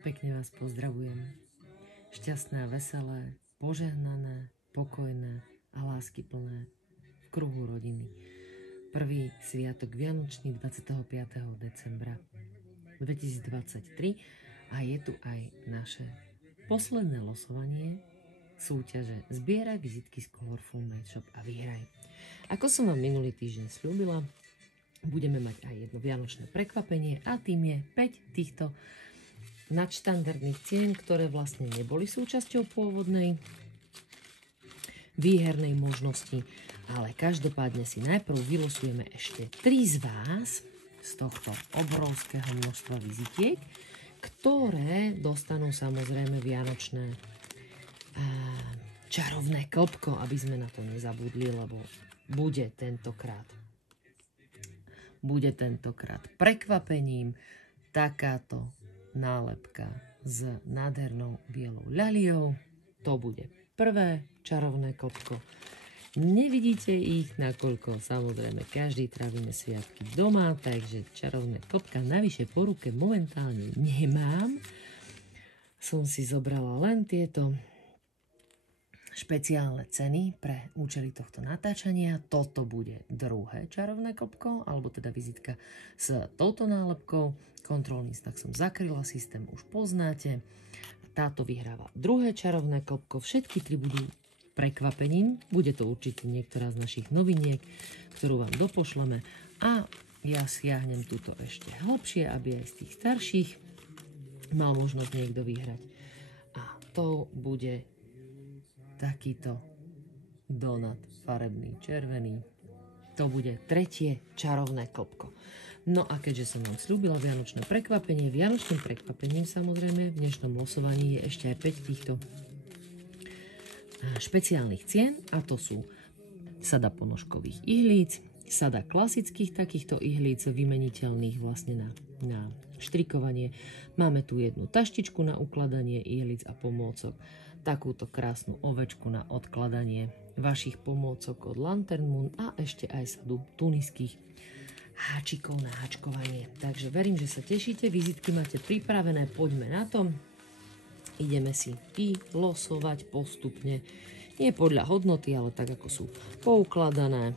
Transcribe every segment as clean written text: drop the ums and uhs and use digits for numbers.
Pekne vás pozdravujem. Šťastné, veselé, požehnané, pokojné a láskyplné v kruhu rodiny. Prvý sviatok Vianočný 25. decembra 2023 a je tu aj naše posledné losovanie súťaže Zbieraj vizitky z Colorful Matchup a vyhraj. Ako som vám minulý týždeň sľúbila, budeme mať aj jedno vianočné prekvapenie a tým je 5 týchto nadštandardných cien, ktoré vlastne neboli súčasťou pôvodnej výhernej možnosti, ale každopádne si najprv vylosujeme ešte 3 z vás z tohto obrovského množstva vizitiek, ktoré dostanú samozrejme vianočné čarovné klbko, aby sme na to nezabudli, lebo bude tentokrát prekvapením takáto nálepka s nádhernou bielou ľaliou. To bude prvé čarovné klbko. Nevidíte ich, nakoľko samozrejme každý trávime sviatky doma, takže čarovné klbka navyše po ruke momentálne nemám. Som si zobrala len tieto špeciálne ceny pre účely tohto natáčania. Toto bude druhé čarovné klbko, alebo teda vizitka s touto nálepkou. Kontrolný znak som zakryla, systém už poznáte. Táto vyhráva druhé čarovné klbko. Všetky tri budú prekvapením. Bude to určite niektorá z našich noviniek, ktorú vám dopošleme. A ja siahnem túto ešte hlbšie, aby aj z tých starších mal možnosť niekto vyhrať. A to bude takýto donut farebný, červený. To bude tretie čarovné klbko. No a keďže som vám sľúbila vianočné prekvapenie, vianočným prekvapením samozrejme v dnešnom losovaní je ešte aj 5 týchto špeciálnych cien, a to sú sada ponožkových ihlíc, sada klasických takýchto ihlíc vymeniteľných vlastne na štrikovanie. Máme tu jednu taštičku na ukladanie ihlíc a pomôcok, takúto krásnu ovečku na odkladanie vašich pomôcok od Lantern Moon a ešte aj sadu tuniských háčikov na háčkovanie. Takže verím, že sa tešíte, vizitky máte pripravené, poďme na to. Ideme si vylosovať postupne, nie podľa hodnoty, ale tak ako sú poukladané.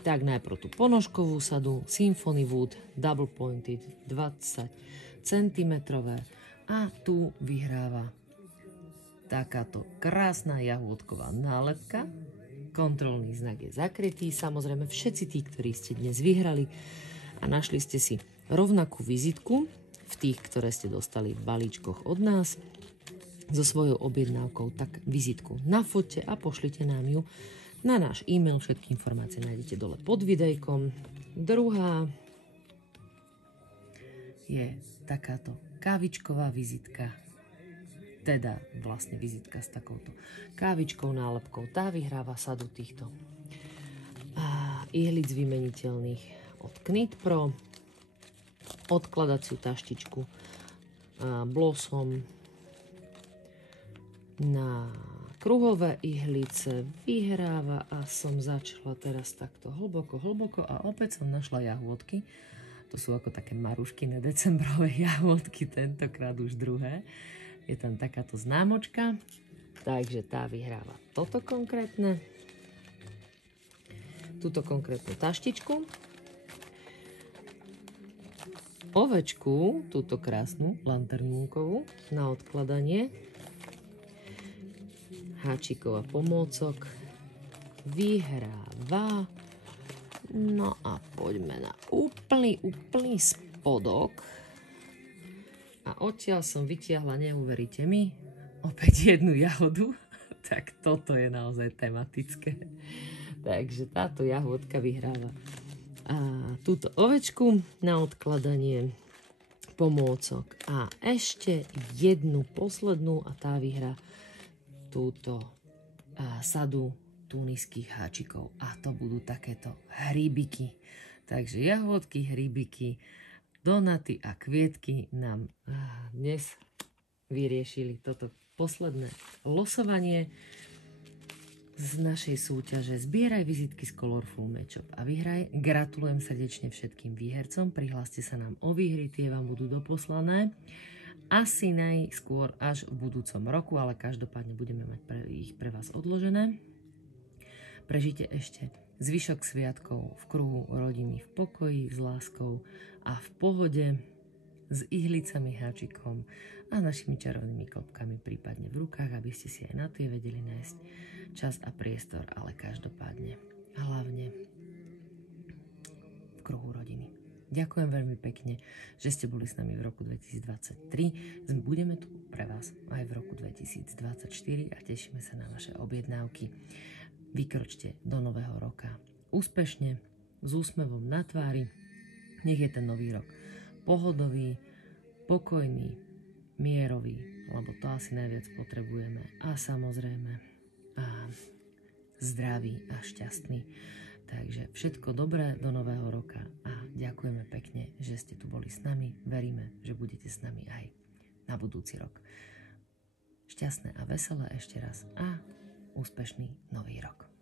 Tak najprv tú ponožkovú sadu Symphony Wood Double Pointed 20 cm a tu vyhráva takáto krásna jahôdková nálepka. Kontrolný znak je zakrytý. Samozrejme všetci tí, ktorí ste dnes vyhrali a našli ste si rovnakú vizitku v tých, ktoré ste dostali v balíčkoch od nás so svojou objednávkou, tak vizitku nafoťte a pošlite nám ju na náš e-mail. Všetky informácie nájdete dole pod videjkom. Druhá je takáto kávičková vizitka, teda vlastne vizitka s takouto kávičkou, nálepkou. Tá vyhráva sadu týchto ihlic vymeniteľných od Knit Pro, odkladaciu taštičku Blossom na kruhové ihlice vyhráva, a som začala teraz takto hlboko a opäť som našla jahôdky. To sú ako také maruškine decembrové jahôdky, tentokrát už druhé. Je tam takáto známočka, takže tá vyhráva túto konkrétnu taštičku. Ovečku, túto krásnu lanternúkovú na odkladanie. Háčikov a pomôcok vyhráva. No a poďme na úplný spodok. A odtiaľ som vytiahla, neuveríte mi, opäť jednu jahodu. Tak toto je naozaj tematické. Takže táto jahodka vyhráva a túto ovečku na odkladanie pomôcok. A ešte jednu poslednú, a tá vyhrá túto sadu tuniských háčikov. A to budú takéto hríbiky. Takže jahodky, hríbiky, donaty a kvietky nám dnes vyriešili toto posledné losovanie z našej súťaže Zbieraj vizitky z Colorful Matchup a vyhraj. Gratulujem srdečne všetkým výhercom, prihláste sa nám o výhry, tie vám budú doposlané. asi najskôr až v budúcom roku, ale každopádne budeme mať ich pre vás odložené. Prežite ešte zvyšok sviatkov v kruhu rodiny v pokoji, s láskou a v pohode, s ihlicami, háčikom a našimi čarovnými klopkami, prípadne v rukách, aby ste si aj na tie vedeli nájsť čas a priestor, ale každopádne hlavne v kruhu rodiny. Ďakujem veľmi pekne, že ste boli s nami v roku 2023. Budeme tu pre vás aj v roku 2024 a tešíme sa na vaše objednávky. Vykročte do nového roka úspešne, s úsmevom na tvári. Nech je ten nový rok pohodový, pokojný, mierový, lebo to asi najviac potrebujeme. A samozrejme zdravý a šťastný. Takže všetko dobré do nového roka a ďakujeme pekne, že ste tu boli s nami. Veríme, že budete s nami aj na budúci rok. Šťastné a veselé ešte raz a úspešný nový rok.